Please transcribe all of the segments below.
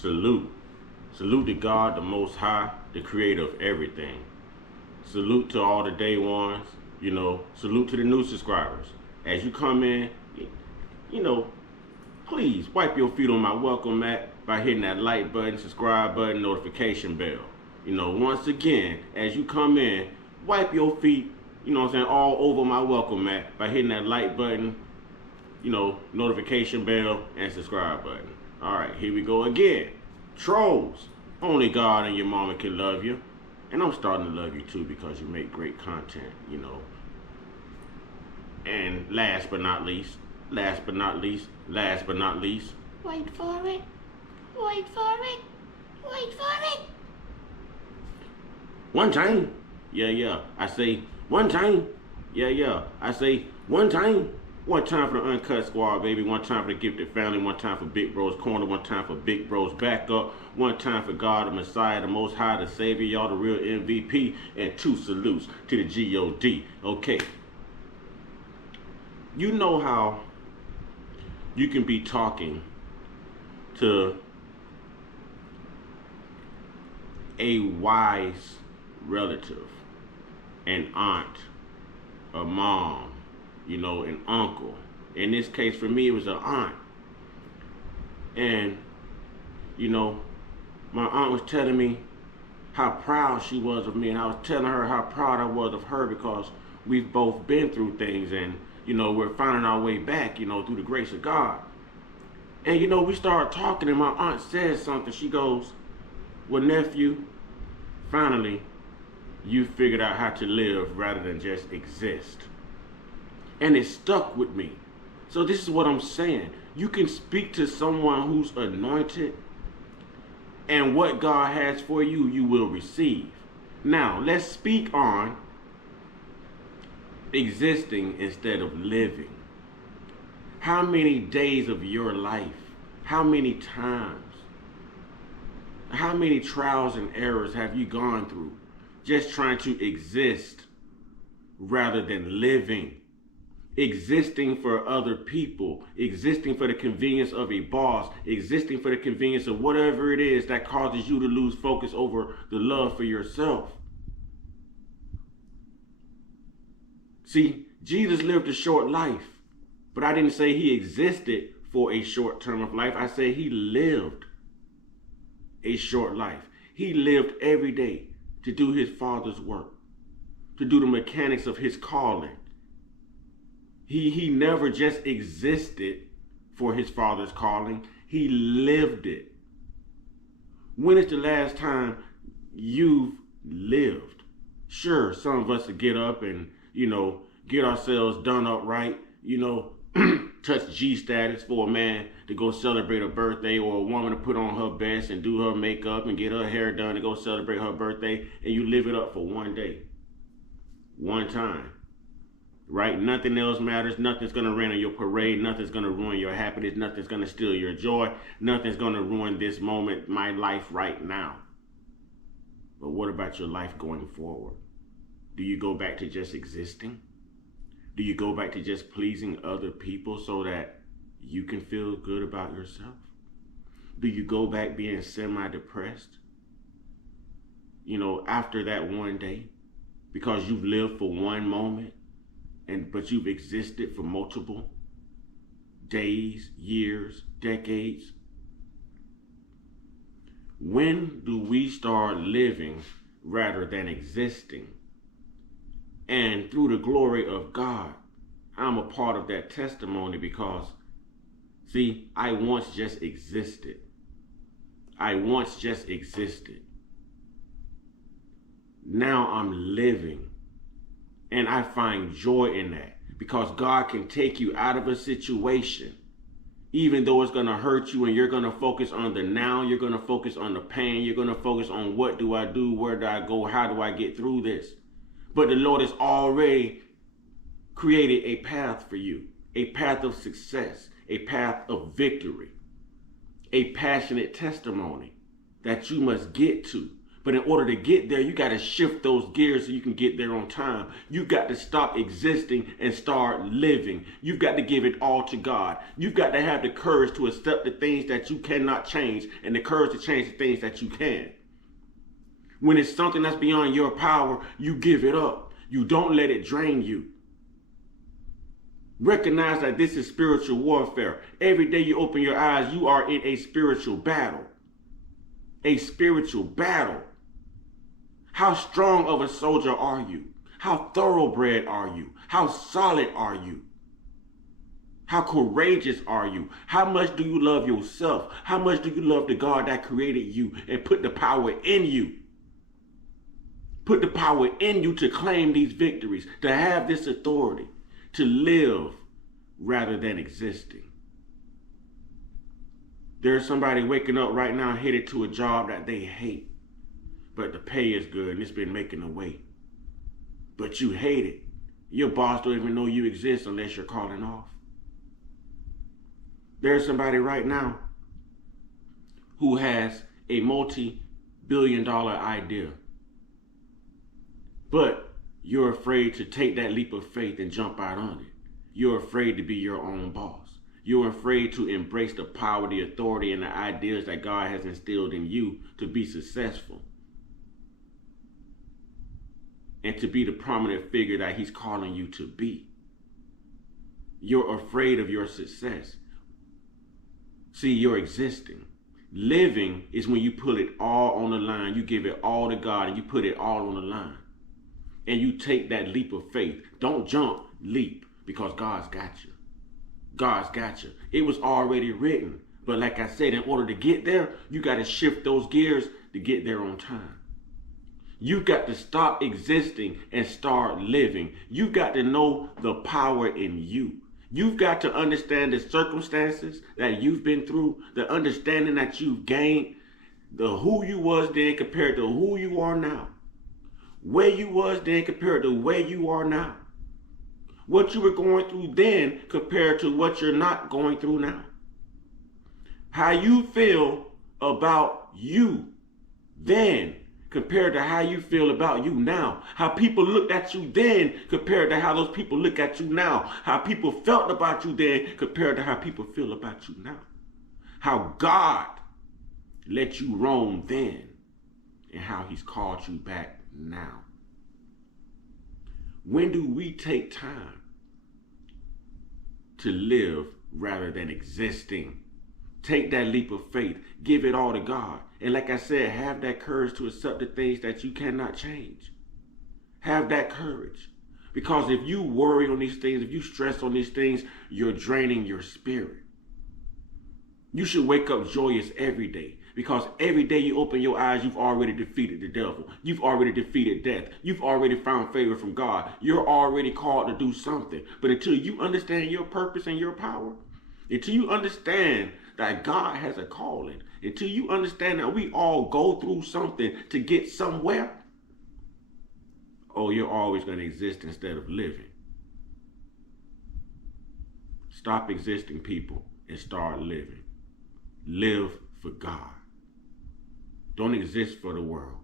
Salute. Salute to God, the Most High, the creator of everything. Salute to all the day ones, salute to the new subscribers. As you come in, you know, please wipe your feet on my welcome mat by hitting that like button, subscribe button, notification bell. Once again, as you come in, wipe your feet, all over my welcome mat by hitting that like button, notification bell, and subscribe button. Alright, here we go again. Trolls, only God and your mama can love you. And I'm starting to love you too because you make great content, And last but not least, wait for it, wait for it. One time, yeah, I say one time, yeah, I say one time. One time for the Uncut squad, baby. One time for the gifted family. One time for Big Bro's Corner. One time for Big Bro's Backup. One time for God, the Messiah, the Most High, the Savior, y'all the real MVP. And 2 salutes to the G.O.D. Okay. You know how you can be talking to a wise relative, an aunt, a mom, an uncle. In this case, for me, it was an aunt. And, my aunt was telling me how proud she was of me. And I was telling her how proud I was of her because we've both been through things. And, we're finding our way back, through the grace of God. And, we started talking and my aunt said something. She goes, well, nephew, finally, you figured out how to live rather than just exist. And it stuck with me. So this is what I'm saying. You can speak to someone who's anointed, and what God has for you, you will receive. Now, let's speak on existing instead of living. How many days of your life, how many times, how many trials and errors have you gone through just trying to exist rather than living? Existing for other people, existing for the convenience of a boss, existing for the convenience of whatever it is that causes you to lose focus over the love for yourself. See, Jesus lived a short life, but I didn't say he existed for a short term of life. I said he lived a short life. He lived every day to do his Father's work, to do the mechanics of his calling. He never just existed for his Father's calling. He lived it. When is the last time you've lived? Sure, some of us will get up and, get ourselves done up right, touch G status for a man to go celebrate a birthday, or a woman to put on her best and do her makeup and get her hair done to go celebrate her birthday, and you live it up for one day, one time. Right? Nothing else matters. Nothing's going to rain on your parade. Nothing's going to ruin your happiness. Nothing's going to steal your joy. Nothing's going to ruin this moment, my life right now. But what about your life going forward? Do you go back to just existing? Do you go back to just pleasing other people so that you can feel good about yourself? Do you go back being semi-depressed, after that one day because you've lived for one moment? But you've existed for multiple days, years, decades. When do we start living rather than existing? And through the glory of God, I'm a part of that testimony because, see, I once just existed. Now I'm living. And I find joy in that because God can take you out of a situation, even though it's going to hurt you, and you're going to focus on the now. You're going to focus on the pain. You're going to focus on what do I do? Where do I go? How do I get through this? But the Lord has already created a path for you, a path of success, a path of victory, a passionate testimony that you must get to. But in order to get there, you got to shift those gears so you can get there on time. You got to stop existing and start living. You've got to give it all to God. You've got to have the courage to accept the things that you cannot change and the courage to change the things that you can. When it's something that's beyond your power, you give it up. You don't let it drain you. Recognize that this is spiritual warfare. Every day you open your eyes, you are in a spiritual battle. A spiritual battle. How strong of a soldier are you? How thoroughbred are you? How solid are you? How courageous are you? How much do you love yourself? How much do you love the God that created you and put the power in you? Put the power in you to claim these victories, to have this authority, to live rather than existing. There's somebody waking up right now headed to a job that they hate, but the pay is good and it's been making a way. But you hate it. Your boss don't even know you exist unless you're calling off. There's somebody right now who has a multi-billion-dollar idea, but you're afraid to take that leap of faith and jump out on it. You're afraid to be your own boss. You're afraid to embrace the power, the authority, and the ideas that God has instilled in you to be successful and to be the prominent figure that He's calling you to be. You're afraid of your success. See, you're existing. Living is when you put it all on the line. You give it all to God and you put it all on the line. And you take that leap of faith. Don't jump, leap, because God's got you. God's got you. It was already written. But like I said, in order to get there, you got to shift those gears to get there on time. You got to stop existing and start living. You got to know the power in you. You've got to understand the circumstances that you've been through, the understanding that you've gained, the who you was then compared to who you are now. Where you was then compared to where you are now. What you were going through then compared to what you're not going through now. How you feel about you then compared to how you feel about you now. How people looked at you then compared to how those people look at you now. How people felt about you then compared to how people feel about you now. How God let you roam then and how He's called you back now. When do we take time to live rather than existing? Take that leap of faith. Give it all to God. And like I said, have that courage to accept the things that you cannot change. Have that courage. Because if you worry on these things, if you stress on these things, you're draining your spirit. You should wake up joyous every day. Because every day you open your eyes, you've already defeated the devil. You've already defeated death. You've already found favor from God. You're already called to do something. But until you understand your purpose and your power, until you understand that God has a calling, until you understand that we all go through something to get somewhere, oh, you're always going to exist instead of living. Stop existing, people, and start living. Live for God. Don't exist for the world.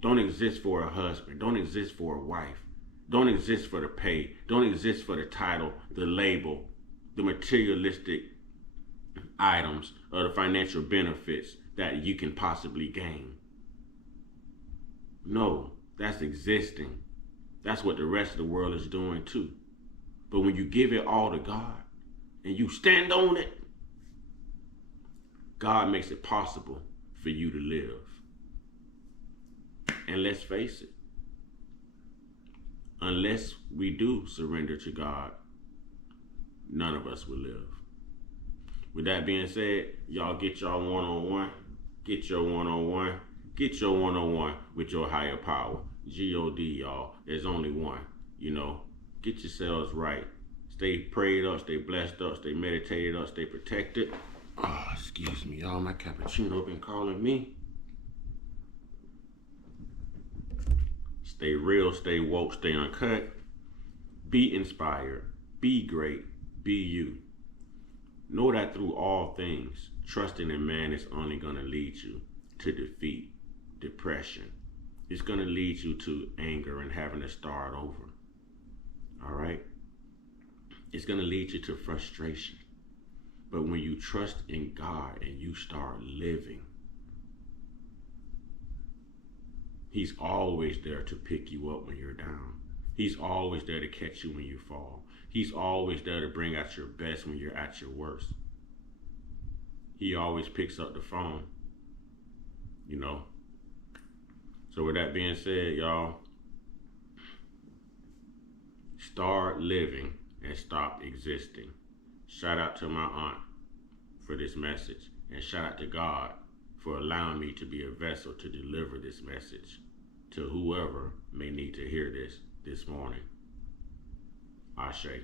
Don't exist for a husband. Don't exist for a wife. Don't exist for the pay. Don't exist for the title, the label, the materialistic items, or the financial benefits that you can possibly gain. No, that's existing. That's what the rest of the world is doing too. But when you give it all to God and you stand on it, God makes it possible for you to live. And let's face it, unless we do surrender to God, none of us will live. With that being said, y'all get y'all one-on-one. Get your one-on-one. Get your one-on-one with your higher power. G-O-D, y'all. There's only one. Get yourselves right. Stay prayed up, stay blessed up, stay meditated up, stay protected. Oh, excuse me, y'all. My cappuccino been calling me. Stay real, stay woke, stay uncut. Be inspired. Be great. Be you. Know that through all things, trusting in man is only going to lead you. to defeat depression. It's going to lead you to anger and having to start over. All right? It's going to lead you to frustration. But when you trust in God and you start living, He's always there to pick you up when you're down. He's always there to catch you when you fall. He's always there to bring out your best when you're at your worst. He always picks up the phone, you know. So with that being said, y'all, start living and stop existing. Shout out to my aunt for this message, and shout out to God for allowing me to be a vessel to deliver this message to whoever may need to hear this morning. Ashe.